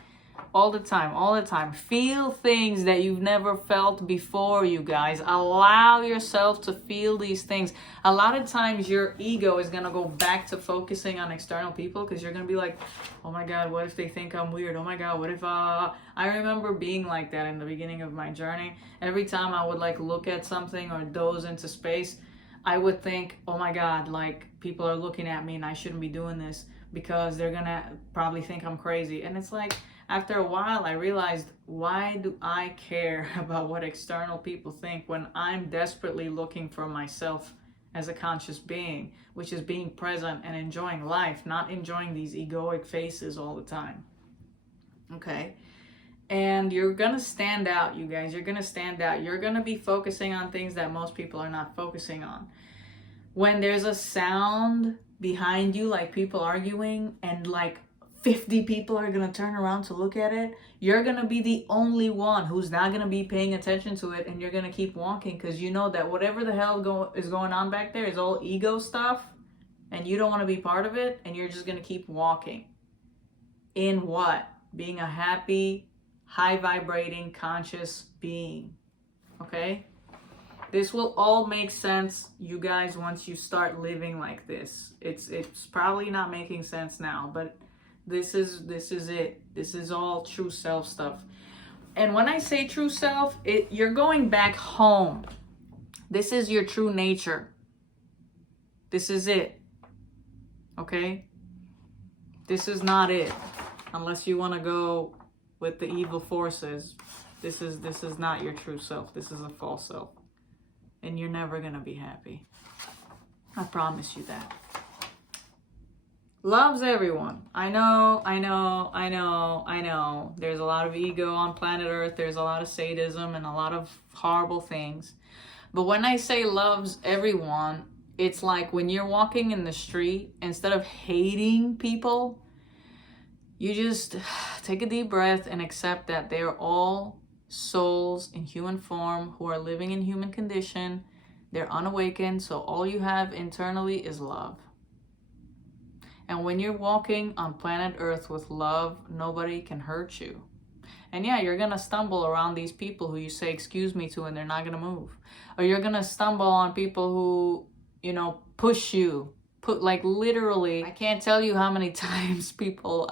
All the time, all the time. Feel things that you've never felt before, you guys. Allow yourself to feel these things. A lot of times your ego is going to go back to focusing on external people because you're going to be like, oh my God, what if they think I'm weird? Oh my God, what if... I remember being like that in the beginning of my journey. Every time I would like look at something or doze into space, I would think, oh my God, like people are looking at me and I shouldn't be doing this because they're going to probably think I'm crazy. And it's like, after a while, I realized, why do I care about what external people think when I'm desperately looking for myself as a conscious being, which is being present and enjoying life, not enjoying these egoic faces all the time. Okay? And you're going to stand out, you guys. You're going to stand out. You're going to be focusing on things that most people are not focusing on. When there's a sound behind you, like people arguing, and like 50 people are going to turn around to look at it, you're going to be the only one who's not going to be paying attention to it, and you're going to keep walking because you know that whatever the hell is going on back there is all ego stuff, and you don't want to be part of it, and you're just going to keep walking. In what? Being a happy, high vibrating, conscious being. Okay? This will all make sense, you guys, once you start living like this. It's probably not making sense now, but this is it. This is all true self stuff. And when I say true self, you're going back home. This is your true nature. This is it. Okay? This is not it. Unless you want to go with the evil forces. This is not your true self. This is a false self. And you're never going to be happy. I promise you that. Loves everyone. I know. There's a lot of ego on planet Earth. There's a lot of sadism and a lot of horrible things. But when I say loves everyone, it's like when you're walking in the street, instead of hating people, you just take a deep breath and accept that they're all souls in human form who are living in human condition. They're unawakened, so all you have internally is love. And when you're walking on planet Earth with love, nobody can hurt you. And yeah, you're going to stumble around these people who you say excuse me to and they're not going to move. Or you're going to stumble on people who, push you. Like literally, I can't tell you how many times people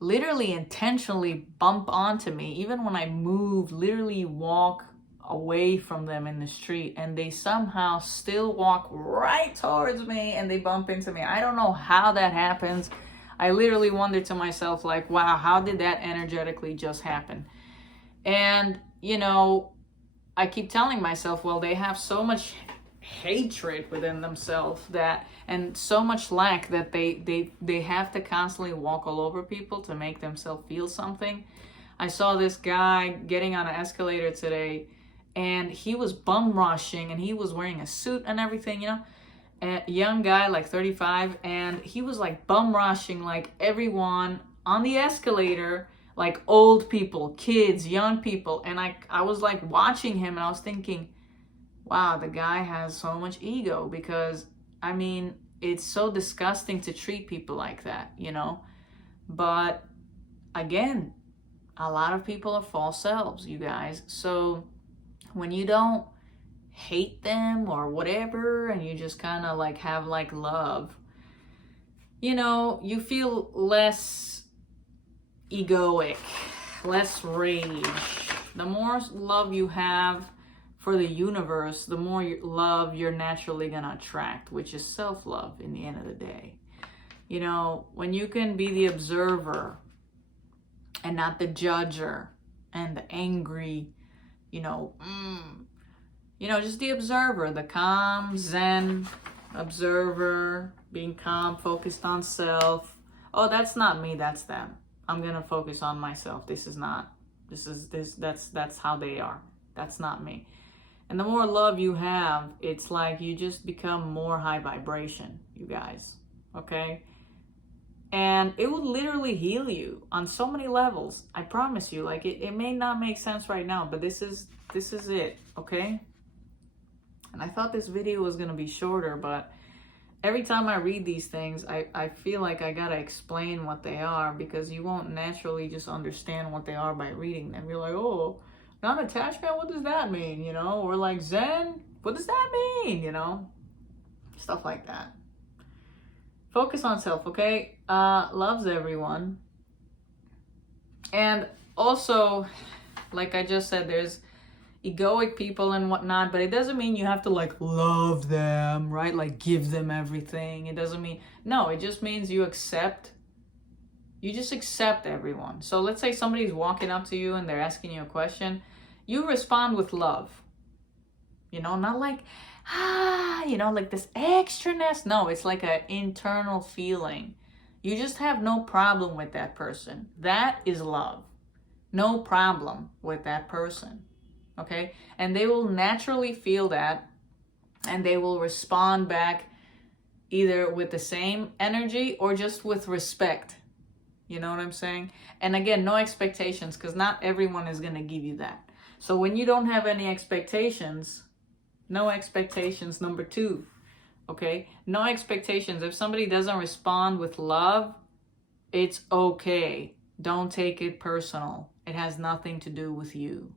literally intentionally bump onto me. Even when I move, literally walk away from them in the street, and they somehow still walk right towards me and they bump into me. I don't know how that happens. I literally wonder to myself, like, wow, how did that energetically just happen? And, I keep telling myself, well, they have so much hatred within themselves and so much lack that they have to constantly walk all over people to make themselves feel something. I saw this guy getting on an escalator today, and he was bum rushing, and he was wearing a suit and everything, a young guy, like 35, and he was like bum rushing like everyone on the escalator, like old people, kids, young people. And I was like watching him, and I was thinking, wow, the guy has so much ego, because it's so disgusting to treat people like that, But again, a lot of people are false selves, you guys. So when you don't hate them or whatever, and you just kind of like have like love, you feel less egoic, less rage. The more love you have for the universe, the more love you're naturally gonna attract, which is self-love in the end of the day. When you can be the observer and not the judger and the angry, just the observer, the calm, zen observer, being calm, focused on self. Oh, that's not me, that's them. I'm gonna focus on myself. That's how they are. That's not me. And the more love you have, it's like you just become more high vibration, you guys. Okay? And it would literally heal you on so many levels. I promise you. Like, it may not make sense right now, but this is it, okay? And I thought this video was gonna be shorter, but every time I read these things, I feel like I gotta explain what they are, because you won't naturally just understand what they are by reading them. You're like, oh, non-attachment, what does that mean? You know, or like Zen, what does that mean? You know, stuff like that. Focus on self, okay? Loves everyone. And also, like I just said, there's egoic people and whatnot, but it doesn't mean you have to like love them, right? Like give them everything. It doesn't mean, no, it just means you just accept everyone. So let's say somebody's walking up to you and they're asking you a question. You respond with love. You know, not like, you know, like this extraness. No, it's like an internal feeling. You just have no problem with that person. That is love. No problem with that person. Okay? And they will naturally feel that, and they will respond back either with the same energy or just with respect. You know what I'm saying? And again, no expectations, because not everyone is going to give you that. So when you don't have any expectations, no expectations, number 2. Okay? No expectations. If somebody doesn't respond with love, it's okay. Don't take it personal. It has nothing to do with you.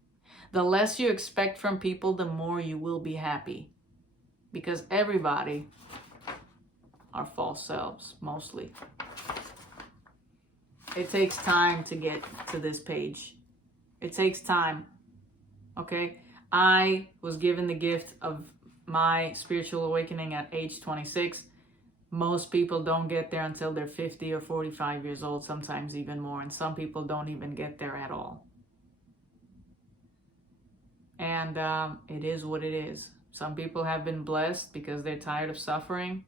The less you expect from people, the more you will be happy. Because everybody are false selves, mostly. It takes time to get to this page. It takes time. Okay? I was given the gift of my spiritual awakening at age 26. Most people don't get there until they're 50 or 45 years old, sometimes even more. And some people don't even get there at all. And it is what it is. Some people have been blessed because they're tired of suffering.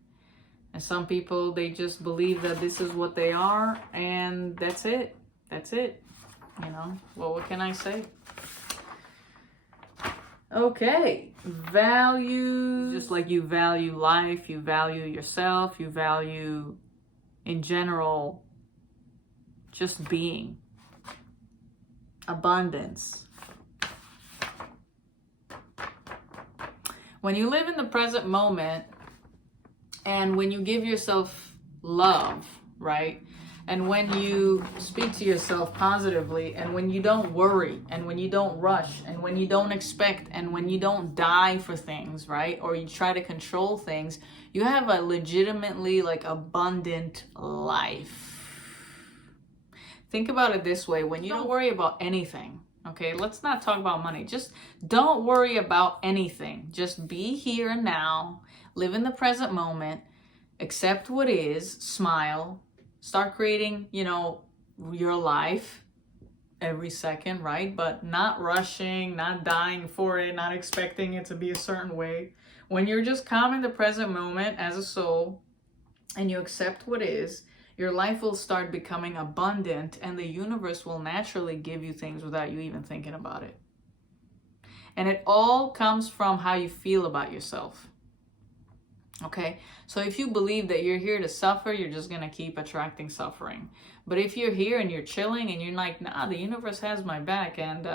And some people, they just believe that this is what they are, and that's it. That's it. You know, well, what can I say? Okay, values. Just like you value life, you value yourself, you value, in general, just being. Abundance. When you live in the present moment, and when you give yourself love, right? And when you speak to yourself positively, and when you don't worry, and when you don't rush, and when you don't expect, and when you don't die for things, right? Or you try to control things, you have a legitimately like abundant life. Think about it this way. When you don't worry about anything, okay, let's not talk about money. Just don't worry about anything. Just be here and now. Live in the present moment. Accept what is. Smile. Start creating, you know, your life every second, right? But not rushing, not dying for it, not expecting it to be a certain way. When you're just calm in the present moment as a soul and you accept what is, your life will start becoming abundant, and the universe will naturally give you things without you even thinking about it. And it all comes from how you feel about yourself. Okay, so if you believe that you're here to suffer, you're just going to keep attracting suffering. But if you're here and you're chilling and you're like, nah, the universe has my back, and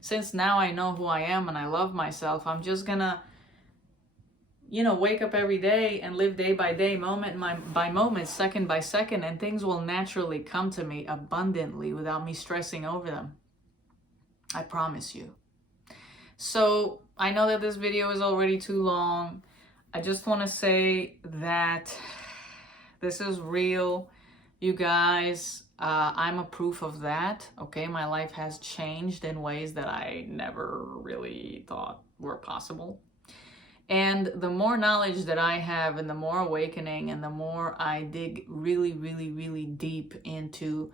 since now I know who I am and I love myself, I'm just going to, you know, wake up every day and live day by day, moment by moment, second by second, and things will naturally come to me abundantly without me stressing over them. I promise you. So I know that this video is already too long. I just want to say that this is real, you guys. I'm a proof of that. Okay, my life has changed in ways that I never really thought were possible. And the more knowledge that I have, and the more awakening, and the more I dig really, really, really deep into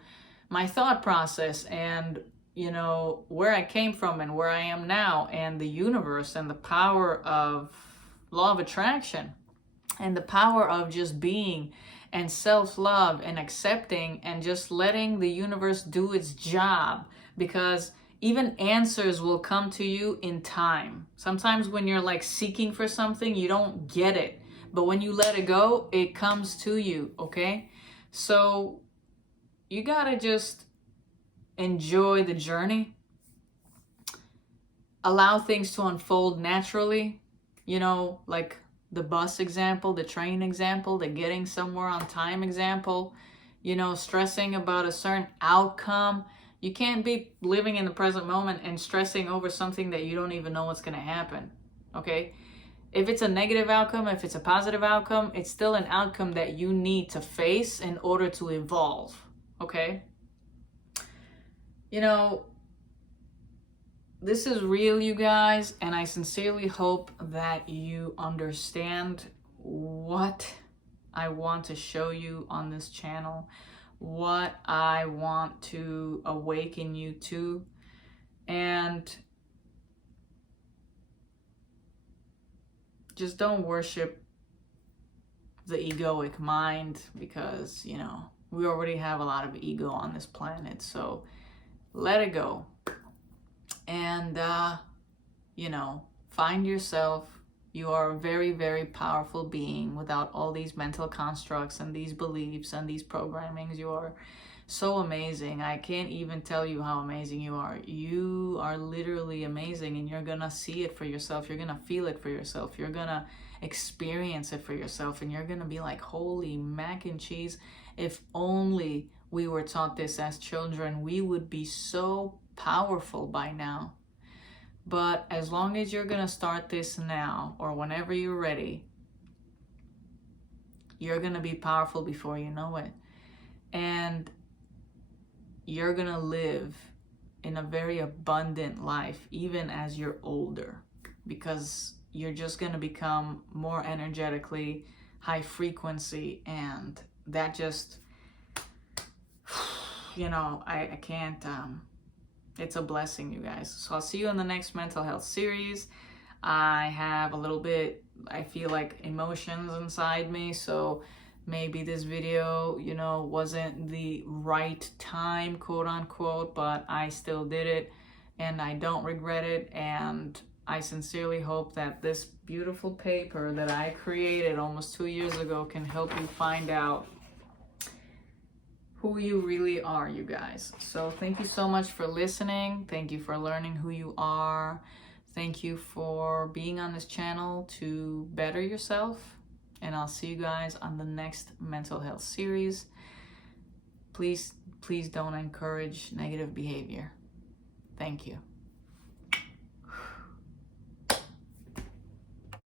my thought process, and, you know, where I came from and where I am now, and the universe, and the power of law of attraction, and the power of just being, and self-love, and accepting, and just letting the universe do its job, because even answers will come to you in time. Sometimes when you're like seeking for something, you don't get it, but when you let it go, it comes to you. Okay, So you gotta just enjoy the journey, allow things to unfold naturally, you know, like the bus example, the train example, the getting somewhere on time example, you know, stressing about a certain outcome. You can't be living in the present moment and stressing over something that you don't even know what's going to happen. Okay? If it's a negative outcome, if it's a positive outcome, it's still an outcome that you need to face in order to evolve. Okay? You know, this is real, you guys, and I sincerely hope that you understand what I want to show you on this channel, what I want to awaken you to. And just don't worship the egoic mind, because, you know, we already have a lot of ego on this planet. So let it go. And, you know, find yourself. You are a very, very powerful being without all these mental constructs and these beliefs and these programmings. You are so amazing. I can't even tell you how amazing you are. You are literally amazing, and you're gonna see it for yourself. You're gonna feel it for yourself. You're gonna experience it for yourself, and you're gonna be like, holy mac and cheese. If only we were taught this as children, we would be so powerful by now. But as long as you're gonna start this now, or whenever you're ready, you're gonna be powerful before you know it. And you're gonna live in a very abundant life, even as you're older, because you're just gonna become more energetically high frequency, and that just, you know, I can't, it's a blessing, you guys. So I'll see you in the next mental health series. I have a little bit, I feel like, emotions inside me, so maybe this video, you know, wasn't the right time, quote unquote, but I still did it, and I don't regret it. And I sincerely hope that this beautiful paper that I created almost 2 years ago can help you find out who you really are, you guys. So thank you so much for listening. Thank you for learning who you are. Thank you for being on this channel to better yourself. And I'll see you guys on the next mental health series. Please don't encourage negative behavior. Thank you.